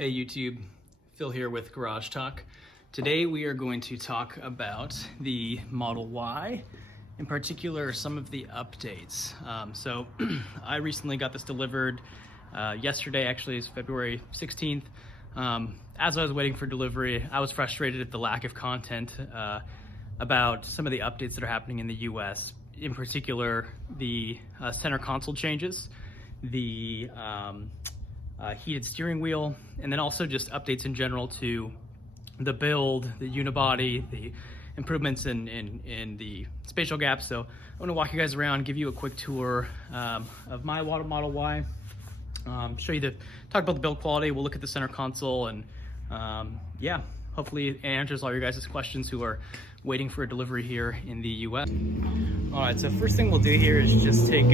Hey YouTube, Phil here with Garage Talk. Today we are going to talk about the Model Y, in particular some of the updates. So I recently got this delivered yesterday, actually it's February 16th. As I was waiting for delivery, I was frustrated at the lack of content about some of the updates that are happening in the US, in particular the center console changes, the heated steering wheel, and then also just updates in general to the build, the unibody, the improvements in the spatial gaps. So I want to walk you guys around, give you a quick tour of my Model Y, show you talk about the build quality. We'll look at the center console, and yeah, hopefully it answers all your guys' questions who are waiting for a delivery here in the US. All right, so first thing we'll do here is just take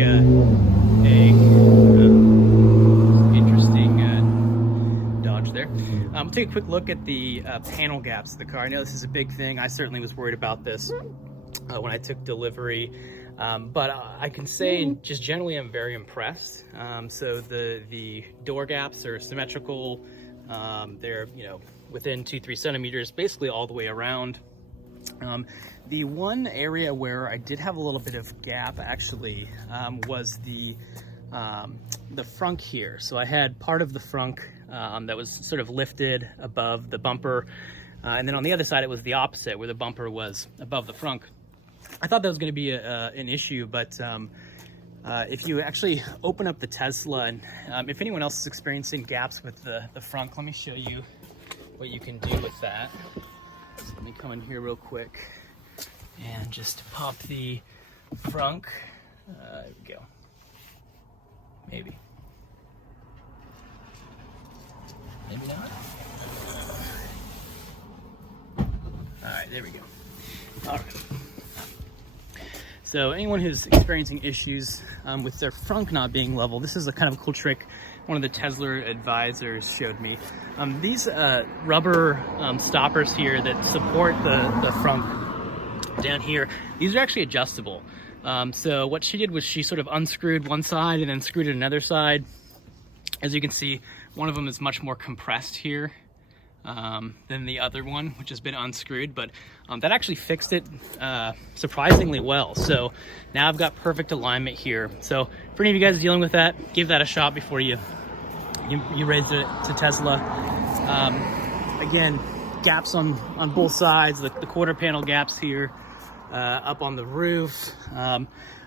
there. We'll take a quick look at the panel gaps of the car. I know this is a big thing. I certainly was worried about this when I took delivery, but I can say just generally I'm very impressed. So the door gaps are symmetrical. They're within 2-3 centimeters, basically all the way around. The one area where I did have a little bit of gap actually was the frunk here. So I had part of the frunk that was sort of lifted above the bumper, and then on the other side it was the opposite, where the bumper was above the frunk. I thought that was going to be an issue, but if you actually open up the Tesla, and if anyone else is experiencing gaps with the frunk, let me show you what you can do with that. So let me come in here real quick and just pop the frunk. There we go. Maybe not. All right, there we go. All right. So anyone who's experiencing issues with their frunk not being level, this is a kind of a cool trick one of the Tesla advisors showed me. These rubber stoppers here that support the frunk down here, these are actually adjustable. So what she did was she sort of unscrewed one side and then screwed it another side. As you can see, one of them is much more compressed here than the other one, which has been unscrewed, but that actually fixed it surprisingly well. So now I've got perfect alignment here. So for any of you guys dealing with that, give that a shot before you raise it to Tesla. Again, gaps on both sides, the quarter panel gaps here, up on the roof.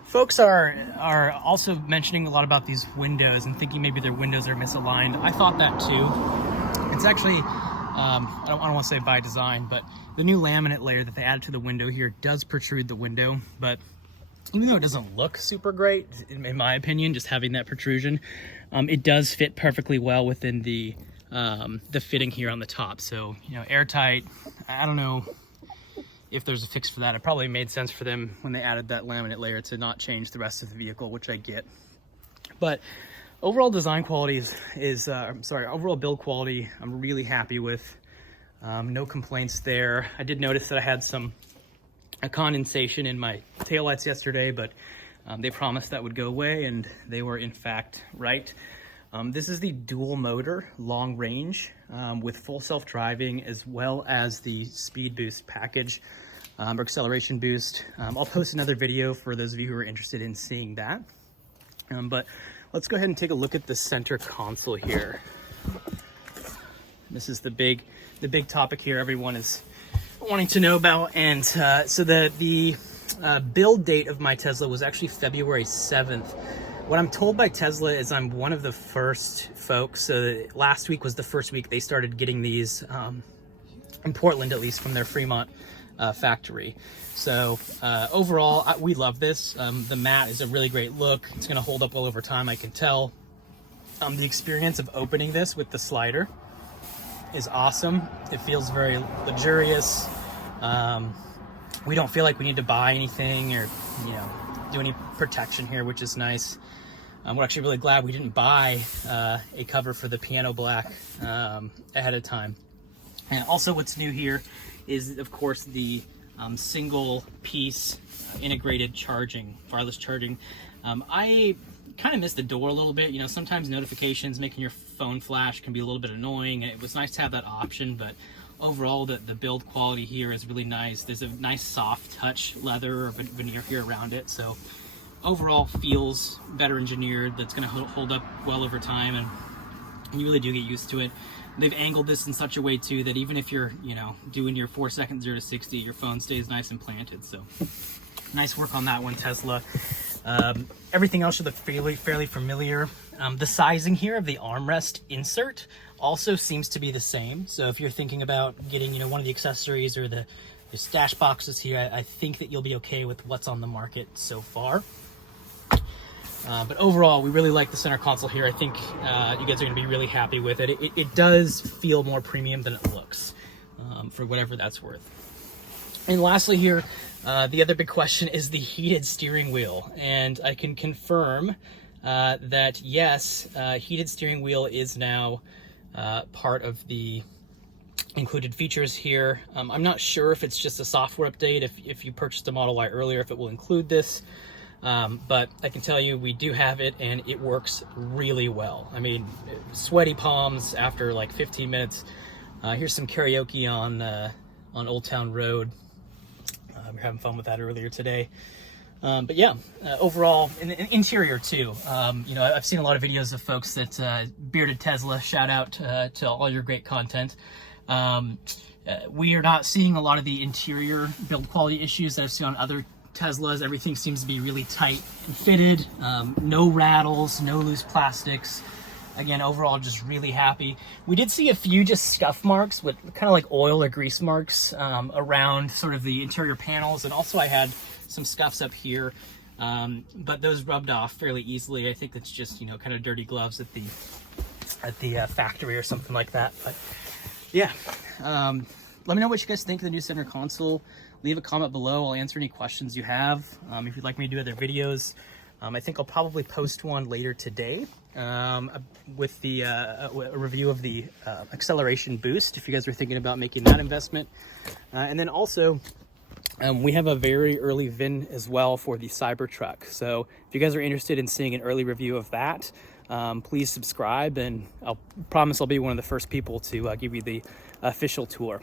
Folks are also mentioning a lot about these windows and thinking maybe their windows are misaligned. I thought that too. It's actually, I don't want to say by design, but the new laminate layer that they added to the window here does protrude the window. But even though it doesn't look super great, in my opinion, just having that protrusion, it does fit perfectly well within the fitting here on the top. So, airtight. I don't know if there's a fix for that. It probably made sense for them when they added that laminate layer to not change the rest of the vehicle, which I get. But overall design quality overall build quality, I'm really happy with. No complaints there. I did notice that I had a condensation in my taillights yesterday, but they promised that would go away, and they were in fact right. This is the dual motor long range with full self-driving, as well as the speed boost package or acceleration boost. I'll post another video for those of you who are interested in seeing that. But let's go ahead and take a look at the center console here. This is the big topic here everyone is wanting to know about. And so the build date of my Tesla was actually February 7th. What I'm told by Tesla is I'm one of the first folks. So last week was the first week they started getting these, in Portland at least, from their Fremont factory. So overall, we love this. The matte is a really great look. It's gonna hold up well over time, I can tell. The experience of opening this with the slider is awesome. It feels very luxurious. We don't feel like we need to buy anything or do any protection here, which is nice. We're actually really glad we didn't buy a cover for the piano black ahead of time. And also what's new here is, of course, the single piece integrated charging, wireless charging. I kind of miss the door a little bit. You know, sometimes notifications making your phone flash can be a little bit annoying. It was nice to have that option, but overall the build quality here is really nice. There's a nice soft touch leather or veneer here around it, so overall feels better engineered. That's going to hold up well over time, and you really do get used to it. They've angled this in such a way too that even if you're, you know, doing your 4 second 0 to 60, your phone stays nice and planted. So nice work on that one, Tesla. Everything else should look fairly familiar. The sizing here of the armrest insert also seems to be the same. So if you're thinking about getting, you know, one of the accessories or the stash boxes here, I think that you'll be okay with what's on the market so far. But overall, we really like the center console here. I think you guys are going to be really happy with it. It does feel more premium than it looks, for whatever that's worth. And lastly here, the other big question is the heated steering wheel. And I can confirm that yes, heated steering wheel is now part of the included features here. I'm not sure if it's just a software update, if you purchased a Model Y earlier, if it will include this. But I can tell you we do have it, and it works really well. I mean, sweaty palms after like 15 minutes. Here's some karaoke on Old Town Road. We were having fun with that earlier today. But yeah, overall, in the interior too. You know, I've seen a lot of videos of folks that bearded Tesla. Shout out to all your great content. We are not seeing a lot of the interior build quality issues that I've seen on other Teslas. Everything seems to be really tight and fitted, no rattles, no loose plastics. Again, overall, just really happy. We did see a few just scuff marks with kind of like oil or grease marks around sort of the interior panels, and also I had some scuffs up here, but those rubbed off fairly easily. I think that's just, you know, kind of dirty gloves at the factory or something like that. But yeah, let me know what you guys think of the new center console. Leave a comment below. I'll answer any questions you have. If you'd like me to do other videos, I think I'll probably post one later today with the a review of the acceleration boost, if you guys are thinking about making that investment. And then also, we have a very early VIN as well for the Cybertruck. So if you guys are interested in seeing an early review of that, please subscribe, and I'll promise I'll be one of the first people to give you the official tour.